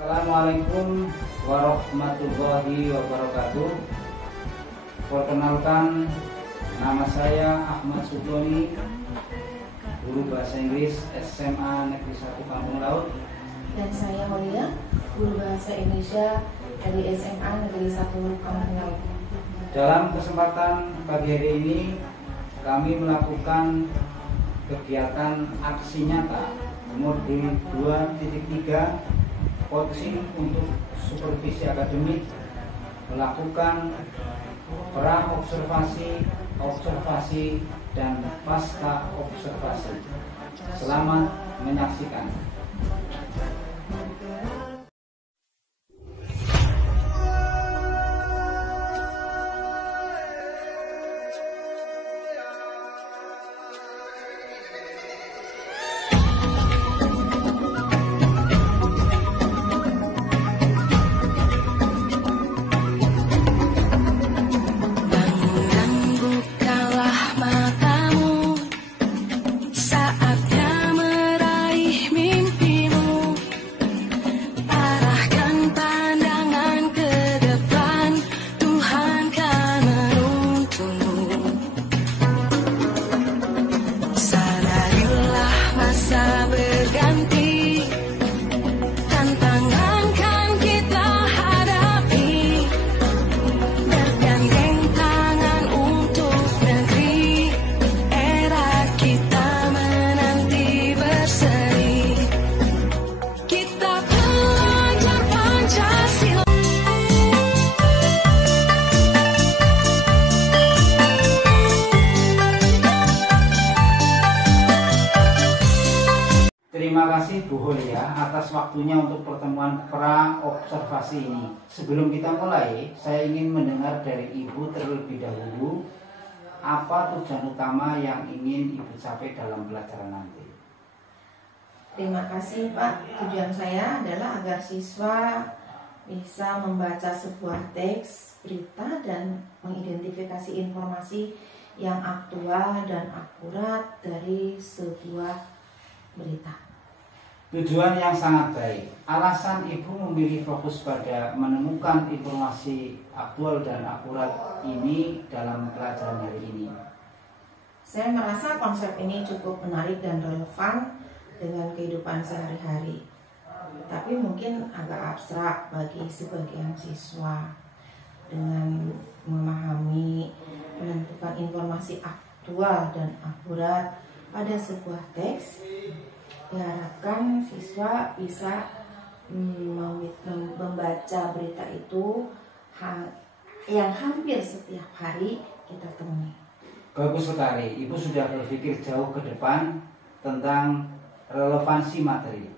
Assalamualaikum warahmatullahi wabarakatuh. Perkenalkan, nama saya Ahmad Sugoni, guru bahasa Inggris SMA Negeri 1 Kampung Laut. Dan saya Holia, guru bahasa Indonesia dari SMA Negeri 1 Kampung Laut. Dalam kesempatan pagi hari ini, kami melakukan kegiatan aksi nyata modul 2.3 coaching untuk supervisi akademik, melakukan pra-observasi, observasi, dan pasca observasi. Selamat menyaksikan. Terima kasih Bu Holia atas waktunya untuk pertemuan pra-observasi ini. Sebelum kita mulai, saya ingin mendengar dari Ibu terlebih dahulu apa tujuan utama yang ingin Ibu capai dalam pelajaran nanti. Terima kasih Pak. Tujuan saya adalah agar siswa bisa membaca sebuah teks, berita, dan mengidentifikasi informasi yang aktual dan akurat dari sebuah berita. Tujuan yang sangat baik. Alasan Ibu memilih fokus pada menemukan informasi aktual dan akurat ini dalam pelajaran hari ini. Saya merasa konsep ini cukup menarik dan relevan dengan kehidupan sehari-hari. Tapi mungkin agak abstrak bagi sebagian siswa. Dengan memahami, menentukan informasi aktual dan akurat pada sebuah teks, diharapkan siswa bisa membaca berita itu yang hampir setiap hari kita temui. Bagus sekali, Ibu sudah berpikir jauh ke depan tentang relevansi materi.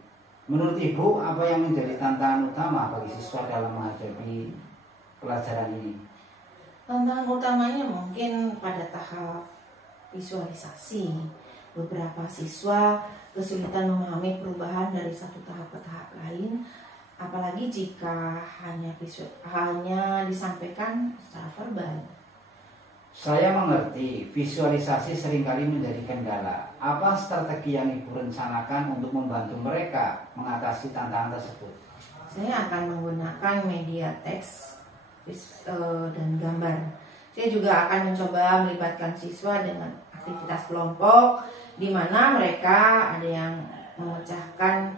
Menurut Ibu, apa yang menjadi tantangan utama bagi siswa dalam menghadapi pelajaran ini? Tantangan utamanya mungkin pada tahap visualisasi. Beberapa siswa kesulitan memahami perubahan dari satu tahap ke tahap lain, apalagi jika hanya disampaikan secara verbal. Saya mengerti visualisasi seringkali menjadi kendala. Apa strategi yang Ibu rencanakan untuk membantu mereka mengatasi tantangan tersebut? Saya akan menggunakan media teks dan gambar. Saya juga akan mencoba melibatkan siswa dengan aktivitas kelompok, di mana mereka ada yang memecahkan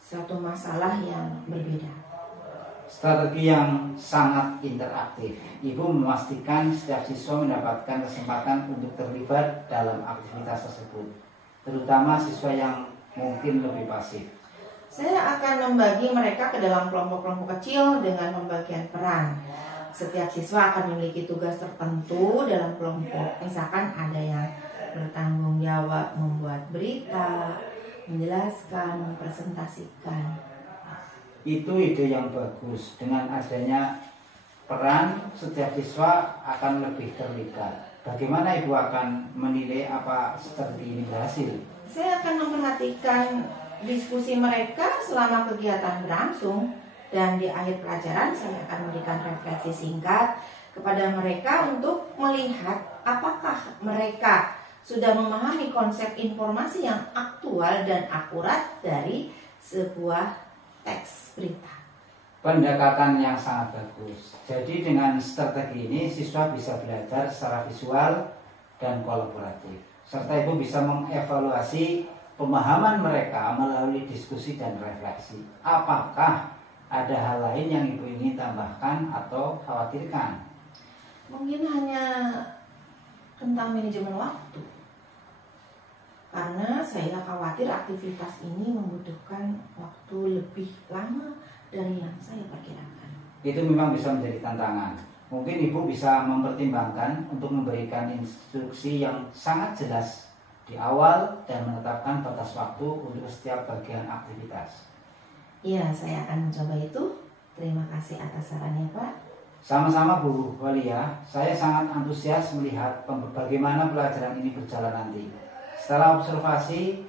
suatu masalah yang berbeda. Strategi yang sangat interaktif. Ibu memastikan setiap siswa mendapatkan kesempatan untuk terlibat dalam aktivitas tersebut, terutama siswa yang mungkin lebih pasif. Saya akan membagi mereka ke dalam kelompok-kelompok kecil dengan pembagian peran. Setiap siswa akan memiliki tugas tertentu dalam kelompok. Misalkan ada yang bertanggung jawab membuat berita, menjelaskan, mempresentasikan. Itu ide yang bagus. Dengan adanya peran, setiap siswa akan lebih terlibat. Bagaimana Ibu akan menilai apa strategi ini berhasil? Saya akan memperhatikan diskusi mereka selama kegiatan berlangsung, dan di akhir pelajaran saya akan memberikan refleksi singkat kepada mereka untuk melihat apakah mereka sudah memahami konsep informasi yang aktual dan akurat dari sebuah teks berita. Pendekatan yang sangat bagus. Jadi dengan strategi ini siswa bisa belajar secara visual dan kolaboratif. Serta ibu bisa mengevaluasi pemahaman mereka melalui diskusi dan refleksi. Apakah ada hal lain yang ibu ingin tambahkan atau khawatirkan? Mungkin hanya tentang manajemen waktu. Karena saya khawatir aktivitas ini membutuhkan waktu lebih lama dari yang saya perkirakan. Itu memang bisa menjadi tantangan. Mungkin ibu bisa mempertimbangkan untuk memberikan instruksi yang sangat jelas di awal dan menetapkan batas waktu untuk setiap bagian aktivitas. Iya, saya akan mencoba itu. Terima kasih atas sarannya, Pak. Sama-sama Bu Walia, saya sangat antusias melihat bagaimana pelajaran ini berjalan nanti. Setelah observasi,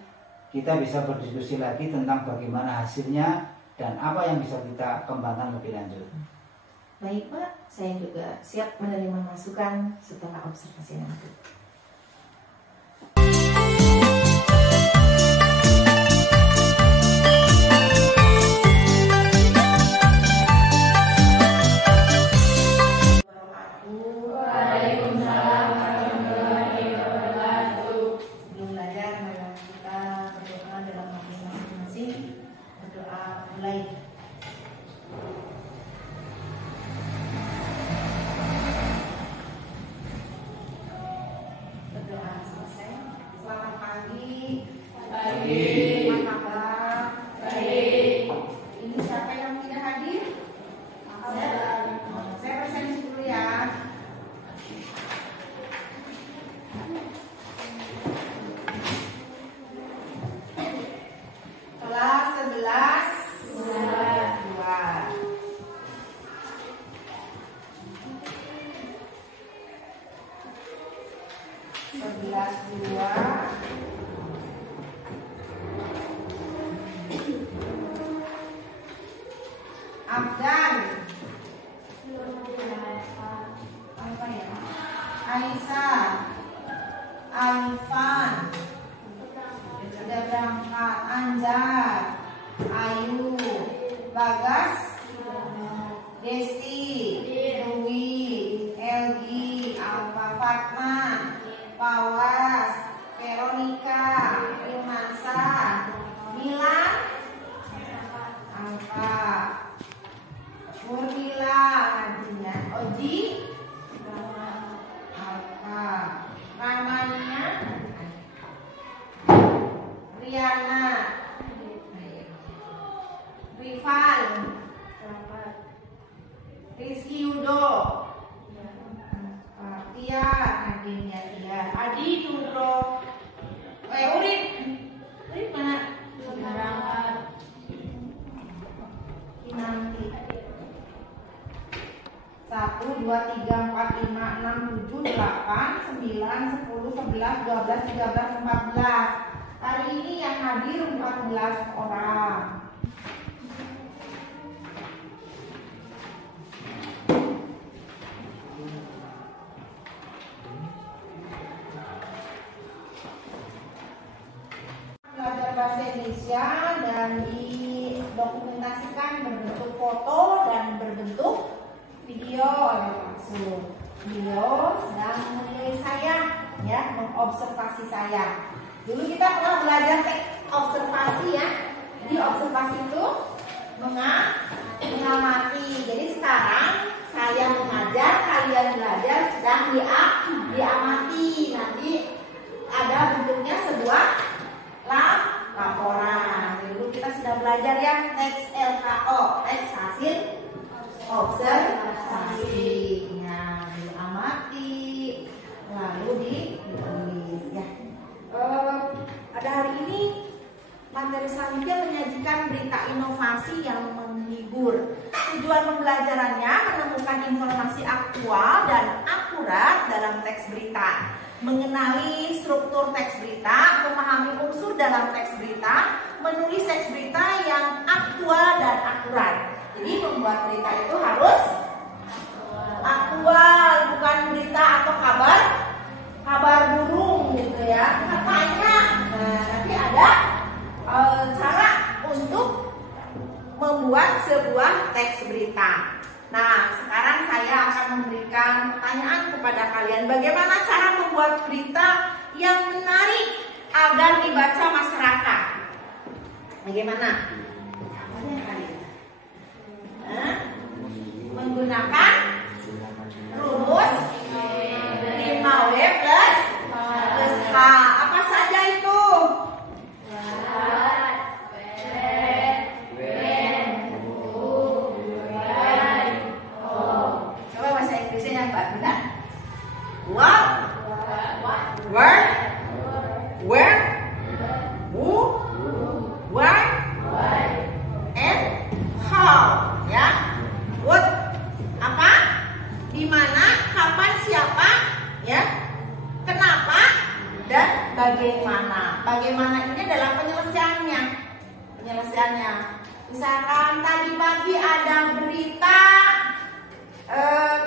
kita bisa berdiskusi lagi tentang bagaimana hasilnya dan apa yang bisa kita kembangkan lebih lanjut. Baik Pak, saya juga siap menerima masukan setelah observasi nanti. Abdan, apa ya? Aisyah, Alifan, sudah berangkat. Anjar, Ayu, Bagas, Desti, Dwi, Elgi, Alfa, Fatma, Pawas, Veronica, Firmansa, Mila, Alfa, Murmila, Nadina, Oji, Alfa, Ramania, Riana, Rifan, Rizky Yudo, Tia, adiknya Tia, Adi Nuro, Urip mana? Nanti 1, 2, 3, 4, 5, 6, 7, 8, 9, 10, 11, 12, 13, 14. Hari ini yang hadir 14 orang. Belajar bahasa Indonesia dan didokumentasikan berbentuk foto dan berbentuk video langsung. Video sedang menilai saya, ya, mengobservasi saya. Dulu kita pernah belajar teknik observasi, ya. Jadi observasi itu mengamati. Jadi sekarang saya mengajar, kalian belajar, sedang diamati. Nanti ada bentuknya sebuah laporan. Dulu kita sudah belajar ya, teks LKO, teks hasil observasinya, diamati, lalu ditulis, ya. Pada hari ini materi selanjutnya menyajikan berita inovasi yang menghibur. Tujuan pembelajarannya menemukan informasi aktual dan akurat dalam teks berita, mengenali struktur teks berita, memahami unsur dalam teks berita, menulis teks berita yang aktual dan akurat. Jadi membuat berita itu harus aktual, bukan berita atau kabar burung gitu ya, katanya. Nah, nanti ada cara untuk membuat sebuah teks berita. Nah, sekarang saya akan memberikan pertanyaan kepada kalian. Bagaimana cara membuat berita yang menarik agar dibaca masyarakat? Bagaimana? Menggunakan rumus 5W plus H. Apa saja itu? Coba bahasa Inggrisnya yang benar. What? Where? Where? Who? Why? And how? Ya. What? Apa? Di mana? Kapan? Siapa? Ya. Kenapa? Dan bagaimana? Bagaimana ini adalah penyelesaiannya. Penyelesaiannya. Misalkan tadi pagi ada berita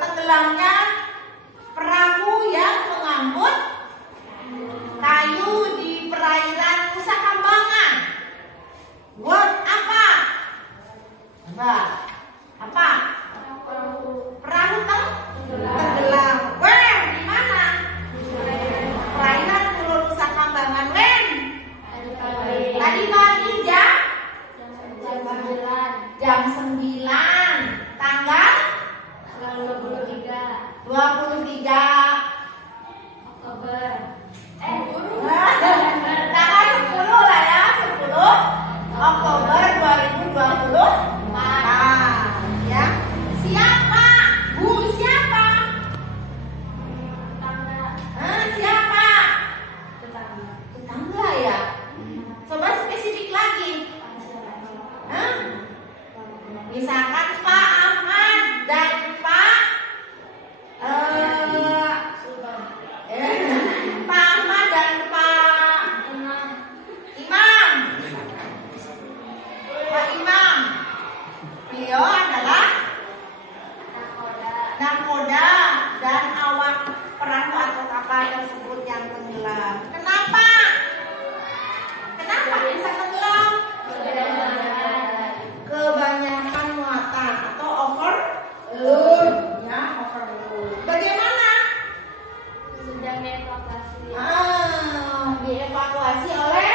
tenggelamnya perahu yang mengangkut kayu di perairan Nusa Kambangan. What? Apa? Apa? Perahu tenggelam. Where? Di mana? Perairan Pulau Nusa Kambangan. When? Tadi pagi jam 9. Tanggal 23 Oktober. Tanggal 10 lah ya, 10 Oktober 2020. Ya. Siapa? Bu, siapa? Siapa? Tetangga ya. Coba spesifik lagi. Misalkan Pak Ahmad dan Pak Ahmad dan Pak Imam. Pak Imam. Beliau adalah nakoda dan awak perahu atau kapal tersebut yang tenggelam. Kenapa? Kenapa bisa tenggelam? Kebanyakan muatan atau overload, ya, overload. Bagaimana? Sedang dievakuasi. Dievakuasi oleh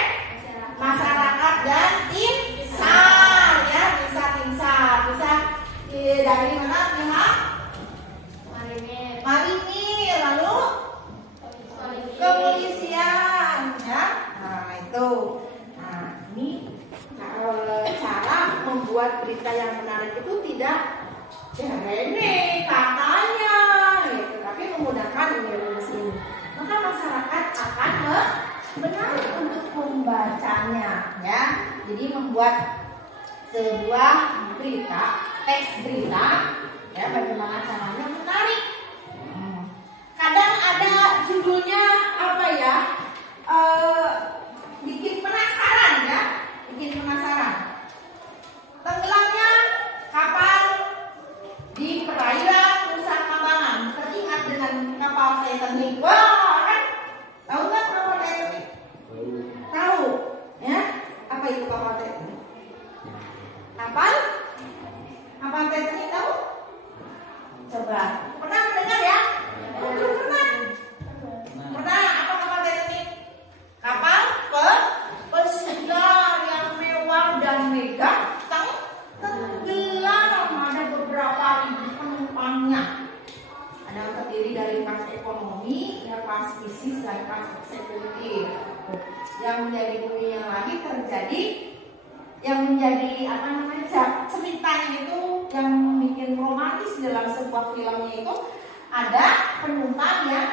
masyarakat dan tim SAR, ya, bisa tim SAR, bisa dari mana pihak? Marinir, lalu kepolisian, ya. Nah, itu. Nah, ini cara membuat berita yang menarik itu tidak ini katanya, gitu, tapi menggunakan rumus ini. Maka masyarakat akan menarik untuk membacanya, ya. Jadi membuat sebuah berita, teks berita, ya, bagaimana caranya menarik. Kadang ada judulnya apa ya? Bikin penasaran, ya. Bikin penasaran. Tenggelamnya kapal di perairan Nusa Kambangan. Teringat dengan kapal Titanic. Wah, kan? Tahu nggak kapal Titanic? Tahu, ya? Apa itu kapal Titanic? Kapal Titanic tahu? Coba. Pernah mendengar ya? Belum pernah. Pernah apa kapal Titanic? Kapal pesiar yang mewah dan megah tenggelam. Ada beberapa ribu penumpangnya. Ada yang terdiri dari kelas ekonomi, kelas bisnis, dan kelas eksekutif. Yang menjadi uniknya lagi terjadi, yang menjadi apa namanya, ceritanya itu yang bikin romantis dalam sebuah filmnya itu ada penumpang yang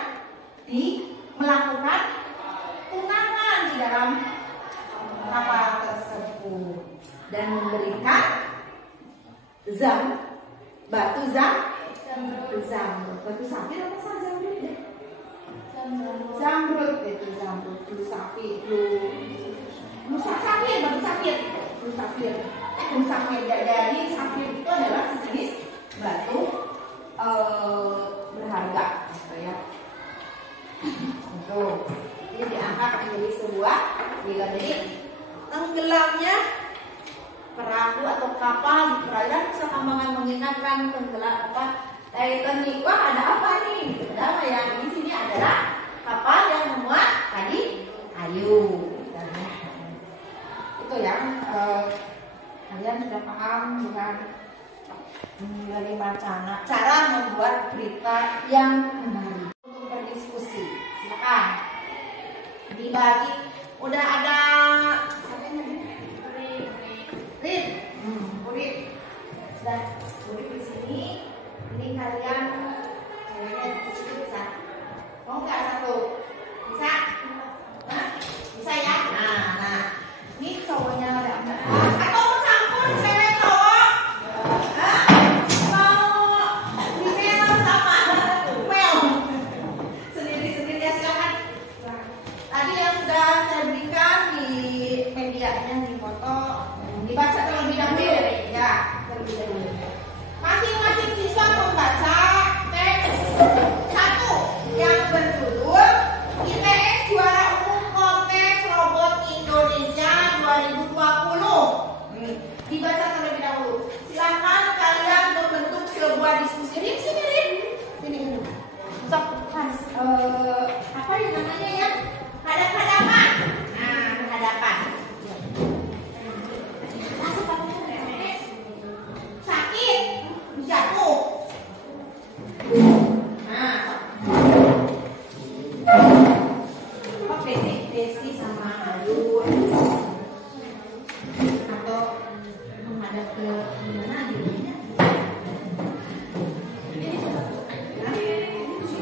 melakukan tunangan di dalam kapal tersebut dan memberikan batu safir apa sah zamrud ya? Zamrud itu blue safir. Dari safir itu adalah sejenis batu berharga, gitu ya. Itu jadi Jadi tenggelamnya perahu atau kapal di perairan Nusa Kambangan mengingatkan tenggelam Titanic. Wah, ada apa nih? Padahal yang di sini adalah kapal yang memuat tadi kayu. Itu yang kalian sudah paham bukan? Bagaimana cara membuat berita yang menarik untuk berdiskusi. Silakan dibagi. Udah ada siapa yang nyanyi? Rin, Urit. Sudah Urit di sini. Ini kalian kayaknya di sini bisa. Mau nggak satu? Bisa? Hah? Bisa ya? Nah, ini cowoknya ada empat. Atau mau campur cewek cowok? Hah? Sendiri-sendiri ya, silakan. Tadi yang sudah saya berikan di medianya di foto dibaca terlebih dahulu ya, terlebih dahulu. Masing-masing siswa membaca teks satu yang berjudul ITS Juara Umum Kontes Robot Indonesia 2020. Dibaca terlebih dahulu. Silakan kalian membentuk sebuah diskusi. Sini. Sok, apa yang namanya ya? Hadap-hadapan. Nah, berhadapan. Sakit, jatuh. Nah, Desi sama Ayu atau menghadap ke mana dirinya?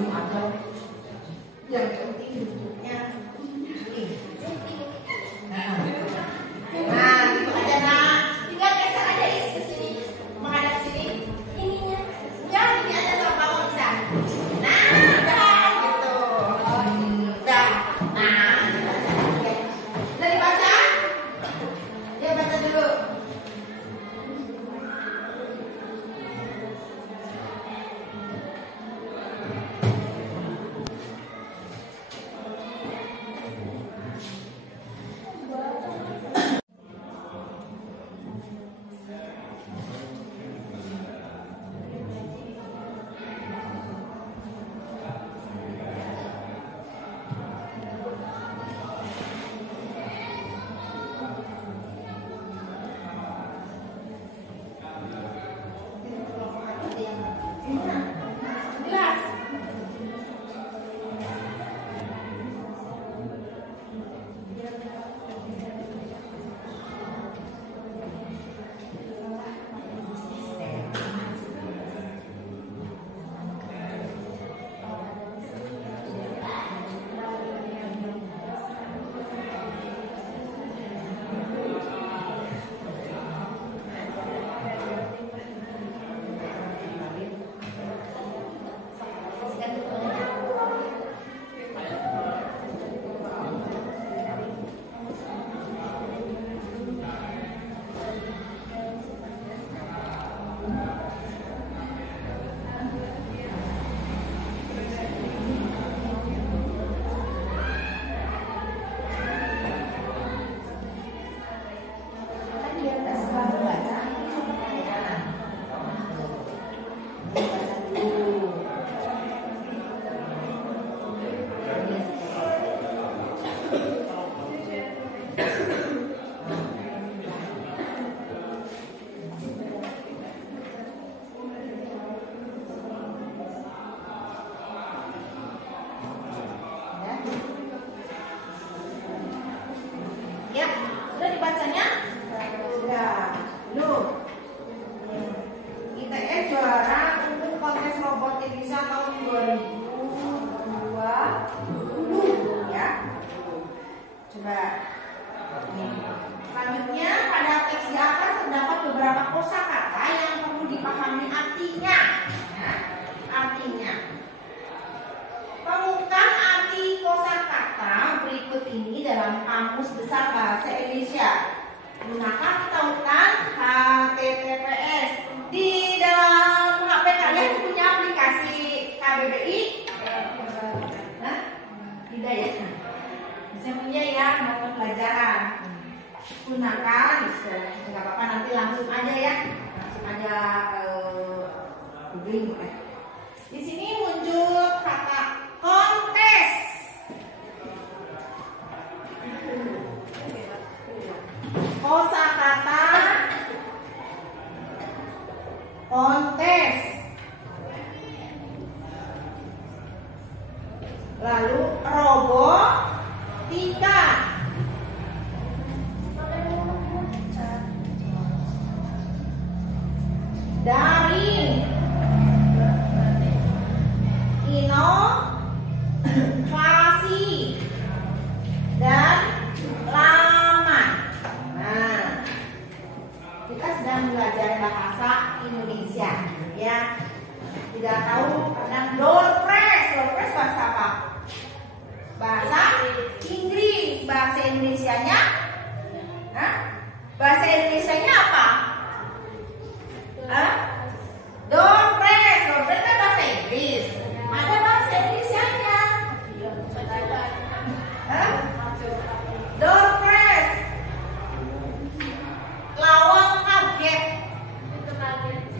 Atau yang penting duduknya ini. Nah, gitu aja nah. Tinggal geser aja ke sini, menghadap sini. Ininya, ya ini aja sama kamu bisa. Nah, udah gitu. Udah. Nah, udah dibaca? Ya baca dulu. Jelas. Selanjutnya pada teks di atas terdapat beberapa kosakata yang perlu dipahami artinya. Ya, artinya. Temukan arti kosakata berikut ini dalam Kamus Besar Bahasa Indonesia. Gunakan tautan HTTPS. Di dalam HP kalian punya aplikasi KBBI? Tidak ya? Bisa Semuanya ya buat pembelajaran. Gunakan, nggak apa-apa nanti langsung aja ya, langsung aja googling. Di sini muncul kata kontes. Kosakata kontes. Lalu robotika. Daring. Inovasi. Dan lama. Nah, kita sedang belajar bahasa Indonesia ya. Tidak tahu kadang doorpress bahasa apa? Bahasa Inggris. Bahasa Indonesianya? Hah? Bahasa Indonesianya apa? Hah? Doorpress kan bahasa Inggris. Ada bahasa Indonesianya? Hah? Doorpress. Lawang kaget.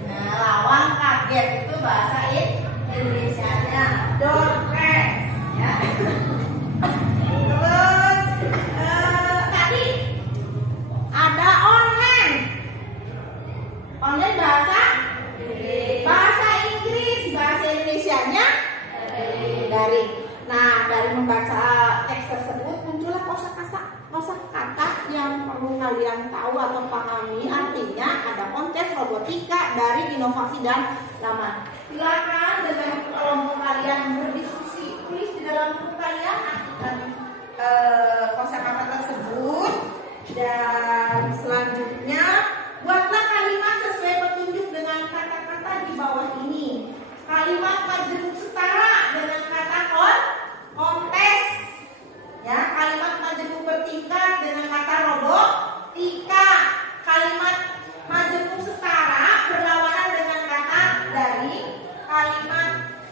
Nah, lawang kaget itu bahasa Indonesianya. Doorpress. Ya. Terus tadi ada online. Online bahasa Inggris, bahasa Indonesianya daring. Nah, dari membaca teks tersebut muncullah kosakata yang perlu kalian tahu atau pahami. Artinya ada kontes, robotika, daring, inovasi dan lama. Silakan dengan kelompok kalian berdiskusi, tulis di dalam buku kalian artikan kosakata tersebut. Dan selanjutnya buatlah kalimat sesuai petunjuk dengan kata-kata di bawah ini. Kalimat majemuk setara dengan kata kontes. Ya, kalimat majemuk bertingkat dengan kata robotika. Kalimat majemuk setara berlawanan dengan kata daring. Kalimat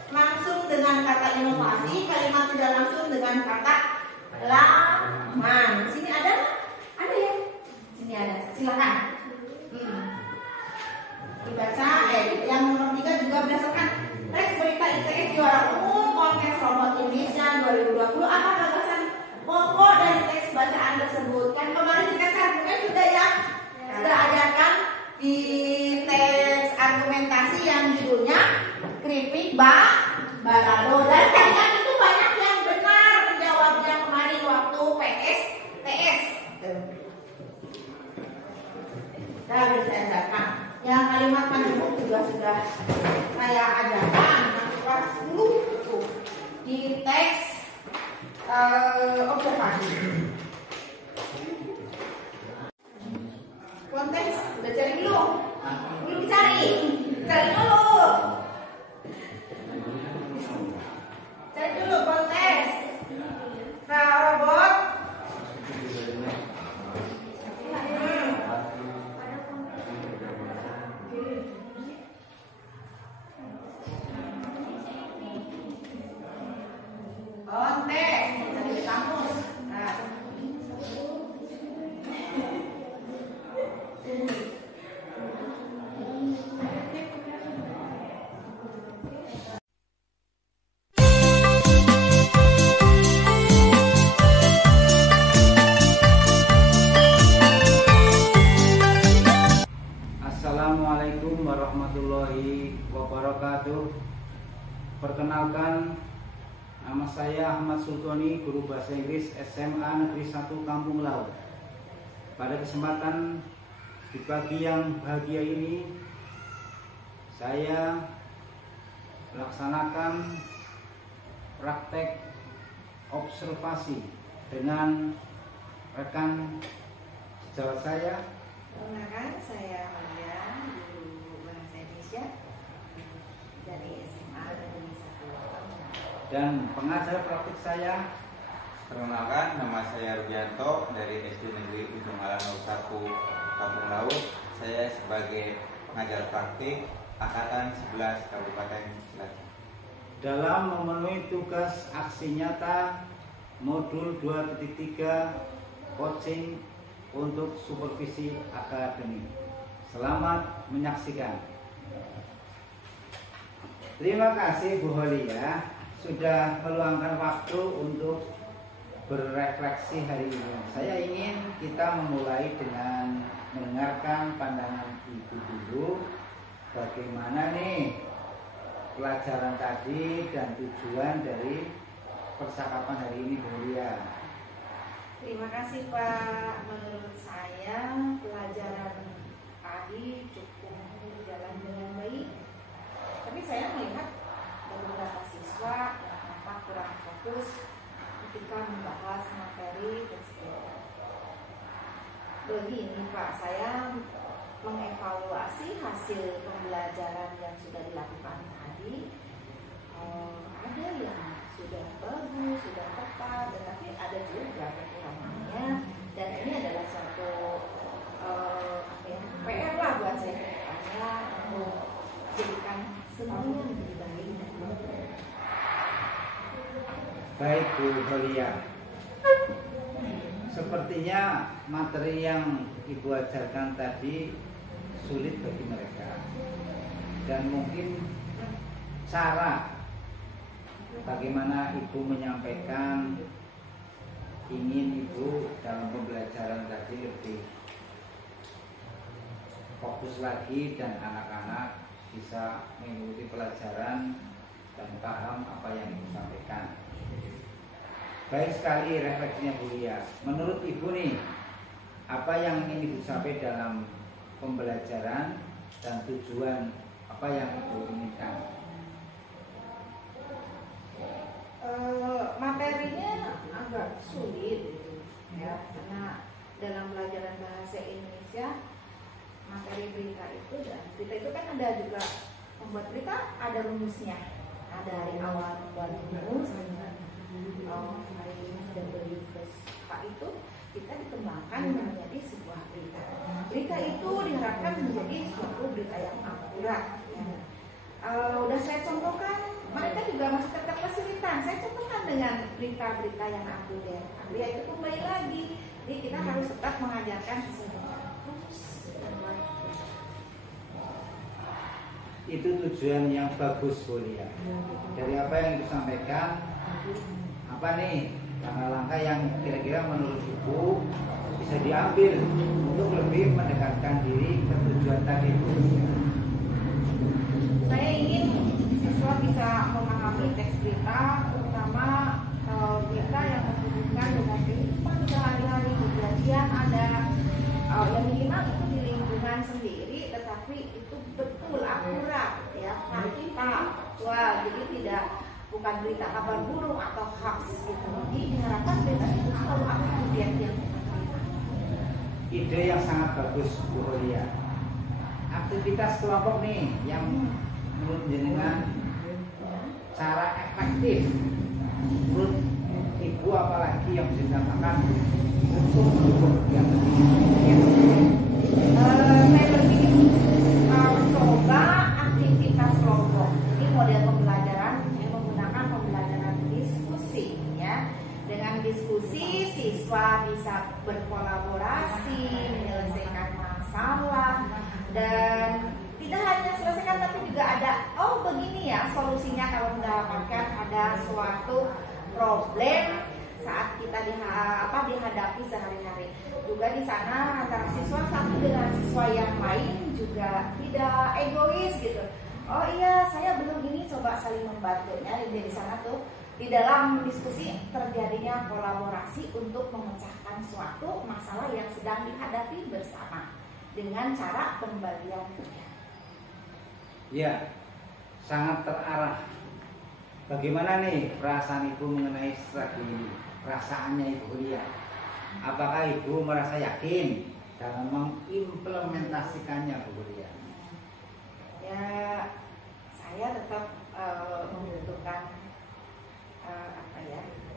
langsung dengan kata inovasi. Kalimat tidak langsung dengan kata laman. Di sini ada ya? Di sini ada. Silakan. Dibaca. Yang nomor 3 juga berdasarkan teks berita ITS juara umum kontes robot Indonesia 2020. Apa gagasan pokok dari teks bacaan tersebut? Kan kemarin kita argumen sudah ya, sudah ajarkan di teks argumentasi yang judulnya keripik balado. Dan kalian itu banyak yang benar menjawabnya kemarin waktu TS. Sudah bisa ajarkan. Yang kalimat majemuk juga sudah saya ajarkan kelas 10 itu di teks observasi. Konteks udah cari belum dicari dulu. Cari dulu konteks. Nah, robot. Konteks dari kamus. Nah. Assalamualaikum warahmatullahi wabarakatuh. Perkenalkan, nama saya Ahmad Sultoni, guru bahasa Inggris SMA Negeri 1 Kampung Laut. Pada kesempatan di pagi yang bahagia ini, saya melaksanakan praktek observasi dengan rekan sejawat saya. Perkenalkan, saya Maria, guru bahasa Indonesia dari SMA Negeri 1. Dan pengajar praktik saya. Perkenalkan, nama saya Rubianto dari SD Negeri Ujung Alang 1 Kampung Laut. Saya sebagai pengajar praktik Angkatan 11 Kabupaten Cilacap. Dalam memenuhi tugas aksi nyata modul 2.3 coaching untuk supervisi akademik. Selamat menyaksikan. Terima kasih Bu Holia sudah meluangkan waktu untuk berefleksi hari ini. Saya ingin kita memulai dengan mendengarkan pandangan Ibu dulu. Bagaimana nih pelajaran tadi dan tujuan dari percakapan hari ini, Bu Holia? Terima kasih Pak. Menurut saya pelajaran tadi cukup berjalan dengan baik. Tapi saya melihat beberapa siswa nampak kurang fokus ketika membahas materi tersebut. Begini Pak, saya mengevaluasi hasil pembelajaran yang sudah dilakukan tadi. Ada yang sudah bagus, sudah tepat, tetapi ada juga kekurangannya. Dan ini adalah suatu PR lah buat saya ke depannya untuk jadikan semuanya menjadi baik dan baik. Baik Bu Holia, sepertinya materi yang Ibu ajarkan tadi sulit bagi mereka, dan mungkin cara bagaimana Ibu menyampaikan ingin Ibu dalam pembelajaran tadi lebih fokus lagi dan anak-anak bisa mengikuti pelajaran dan paham apa yang Ibu sampaikan. Baik sekali refleksinya Bu Lia. Menurut Ibu nih, apa yang ingin Ibu sampaikan dalam pembelajaran dan tujuan apa yang Ibu inginkan? Materinya agak sulit gitu, ya, karena dalam pelajaran bahasa Indonesia materi berita itu, dan berita itu kan ada juga membuat berita, ada rumusnya, ada dari awal membuat rumus Pak itu kita dikembangkan menjadi sebuah berita. Berita itu diharapkan menjadi suatu berita yang akurat. Ya. Udah saya contohkan, mereka juga masih tetap kesulitan. Saya contohkan dengan berita-berita yang akurat. Ya itu kembali lagi, jadi kita harus tetap mengajarkan sesuatu. Itu tujuan yang bagus Bu Lia. Dari apa yang Ibu sampaikan, apa nih langkah-langkah yang kira-kira menurut Ibu bisa diambil untuk lebih mendekatkan diri ke tujuan tadi Bu? Saya ingin siswa bisa memahami teks berita, terutama berita yang menghubungkan dengan kehidupan sehari-hari, kejadian ada yang minimal itu di lingkungan sendiri, tetapi itu betul akurat, ya, faktual, jadi tidak bukan berita kabar burung atau hoax gitu. Jadi diharapkan berita itu selalu akurat yang Ide yang sangat bagus Bu Holia. Aktivitas kelompok nih yang menurut jenengan cara efektif menurut Ibu apalagi yang bisa ditambahkan untuk mendukung yang saya berpikir coba aktivitas kelompok. Ini model pembelajaran yang menggunakan pembelajaran diskusi, ya. Dengan diskusi siswa bisa berkolaborasi, menyelesaikan masalah, dan tidak hanya selesaikan tapi juga ada begini ya solusinya kalau mendapatkan ada suatu problem saat kita dihadapi sehari-hari. Juga di sana antara siswa satu dengan siswa yang lain juga tidak egois gitu. Oh iya, saya belum ini, coba saling membantu. Ya, di sana tuh di dalam diskusi terjadinya kolaborasi untuk memecahkan suatu masalah yang sedang dihadapi bersama dengan cara pembagian kerja. Ya, sangat terarah. Bagaimana nih perasaan Ibu mengenai strategi ini? Perasaannya Ibu Lia. Apakah Ibu merasa yakin dalam mengimplementasikannya Bu Lia? Ya, saya tetap membutuhkan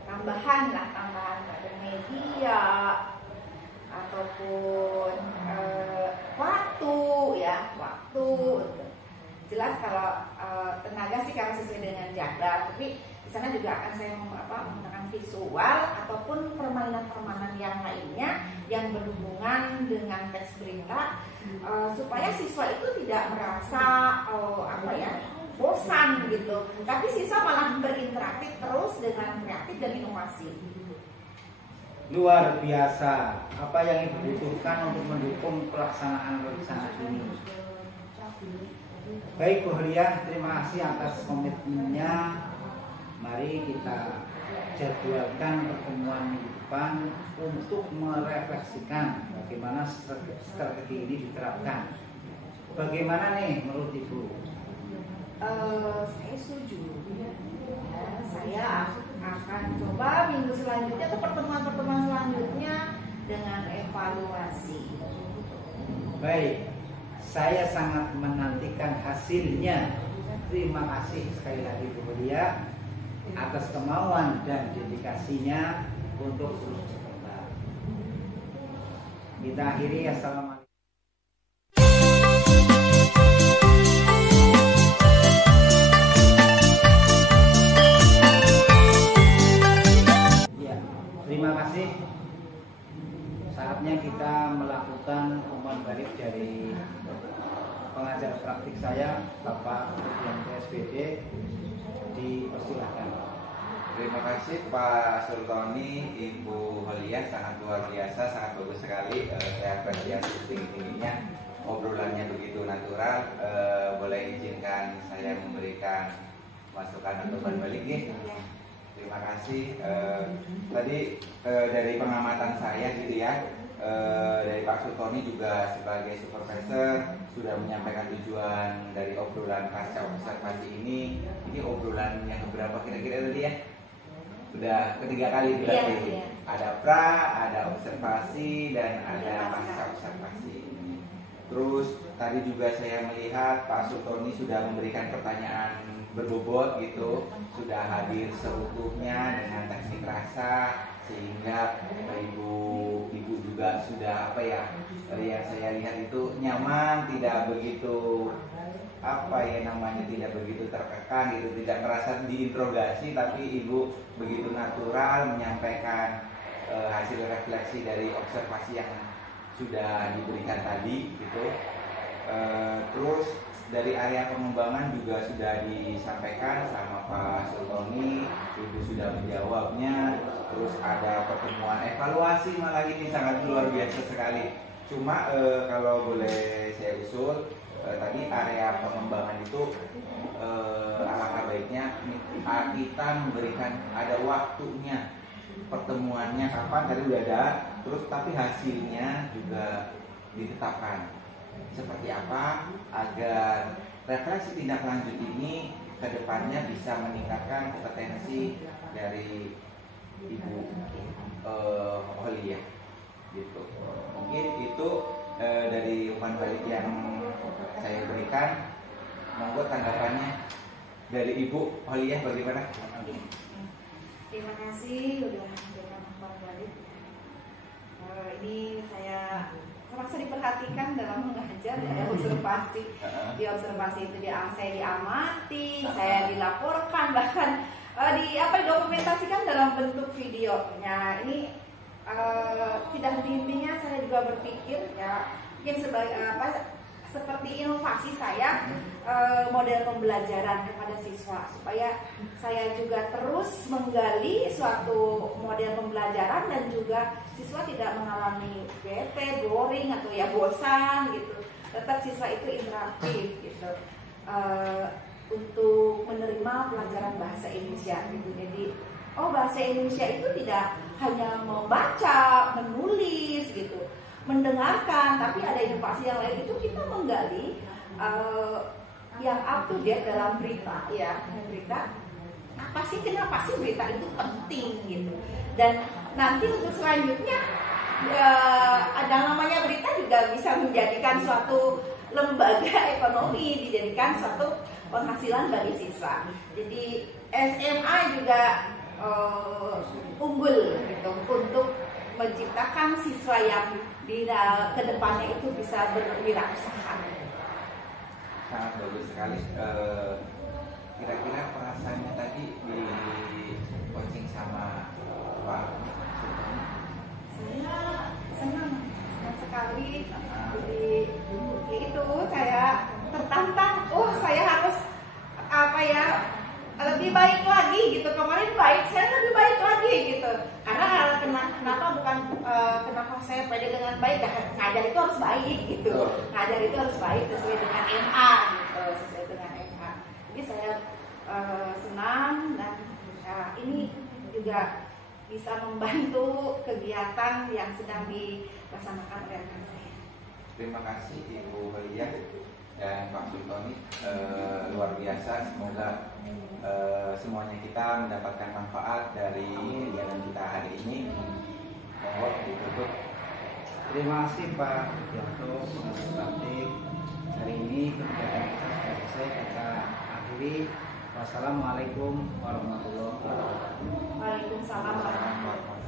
tambahan pada media ataupun waktu. Jelas kalau tenaga sih karena sesuai dengan jadwal, tapi di sana juga akan saya menggunakan visual ataupun permainan-permainan yang lainnya yang berhubungan dengan teks berita, supaya siswa itu tidak merasa bosan gitu, tapi siswa malah berinteraktif terus dengan kreatif dan inovasi. Luar biasa. Apa yang Ibu butuhkan untuk mendukung pelaksanaan rencana ini? Baik Bu Holiah, terima kasih atas komitmennya. Mari kita jadwalkan pertemuan minggu depan untuk merefleksikan bagaimana strategi ini diterapkan. Bagaimana nih menurut Ibu? Saya setuju. Saya akan coba minggu selanjutnya atau pertemuan-pertemuan selanjutnya dengan evaluasi. Baik, saya sangat menantikan hasilnya. Terima kasih sekali lagi Bu Holiah atas kemauan dan dedikasinya untuk terus berkembang. Kita akhiri, assalamualaikum. Ya, terima kasih. Saatnya kita melakukan umpan balik dari pengajar praktik saya, Bapak Rudianto SPD. Dipersilahkan. Terima kasih Pak Sultoni, Ibu Holiah, sangat luar biasa, sangat bagus sekali. Saya apresiasi tinggi-tingginya, obrolannya begitu natural. Boleh izinkan saya memberikan masukan atau umpan balik ya? Terima kasih. Tadi dari pengamatan saya gitu ya, dari Pak Sultoni juga sebagai supervisor sudah menyampaikan tujuan dari obrolan pasca observasi ini. Ini obrolan yang berapa kira-kira tadi ya? Sudah ketiga kali berarti. Iya. Ada pra, ada observasi, dan ada pasca observasi. Terus tadi juga saya melihat Pak Sultoni sudah memberikan pertanyaan berbobot gitu, sudah hadir seutuhnya dengan teknik rasa, sehingga ibu juga sudah yang saya lihat itu nyaman, tidak begitu tidak begitu tertekan gitu, tidak merasa diinterogasi, tapi ibu begitu natural menyampaikan hasil refleksi dari observasi yang sudah diberikan tadi gitu. Terus dari area pengembangan juga sudah disampaikan sama Pak Sultoni, Ibu sudah menjawabnya. Terus ada pertemuan evaluasi, malah ini sangat luar biasa sekali. Cuma kalau boleh saya usul, tadi area pengembangan itu alangkah baiknya kita memberikan ada waktunya, pertemuannya kapan tadi udah ada, terus tapi hasilnya juga ditetapkan seperti apa agar refleksi tindak lanjut ini ke depannya bisa meningkatkan kompetensi dari Ibu Holiah gitu. Mungkin itu dari umpan balik yang saya berikan. Monggo tanggapannya dari Ibu Holiah bagaimana? Terima kasih sudah memberikan umpan balik. Ini saya merasa diperhatikan dalam mengajar dan observasi. Di observasi itu saya diamati, saya dilaporkan, bahkan didokumentasikan dalam bentuk videonya. Ini tidak henti-hentinya saya juga berpikir ya, mungkin seperti inovasi saya, model pembelajaran kepada siswa, supaya saya juga terus menggali suatu model pembelajaran dan juga siswa tidak mengalami bete, boring atau ya bosan gitu. Tetap siswa itu interaktif gitu, untuk menerima pelajaran bahasa Indonesia gitu. Jadi bahasa Indonesia itu tidak hanya membaca, menulis gitu, mendengarkan, tapi ada inovasi yang lain. Itu kita menggali yang up to date dalam berita ya, berita kenapa sih berita itu penting gitu. Dan nanti untuk selanjutnya ada namanya berita juga bisa menjadikan suatu lembaga ekonomi, dijadikan suatu penghasilan bagi siswa. Jadi SMA juga unggul gitu untuk menciptakan siswa yang di kedepannya itu bisa berwirausaha. Sangat bagus sekali. Kira-kira perasaannya tadi di coaching sama Pak? Saya senang sekali. Jadi ya itu saya tertantang. Oh, saya harus lebih baik lagi gitu. Kemarin baik, saya lebih baik lagi gitu. Karena kenapa saya pede dengan baik? Ngajar itu harus baik gitu. Ngajar itu harus baik sesuai dengan MA gitu, sesuai dengan MA. Jadi saya senang dan ini juga bisa membantu kegiatan yang sedang dilaksanakan oleh rekan saya. Terima kasih Ibu Helia dan Pak Sultoni, luar biasa. Semoga semuanya kita mendapatkan manfaat dari kegiatan kita hari ini. Monggo ditutup. Terima kasih Pak Yanto, pengajar praktik. Hari ini kegiatan kita sudah selesai, kita akhiri. Wassalamualaikum warahmatullahi wabarakatuh. Waalaikumsalam warahmatullahi wabarakatuh.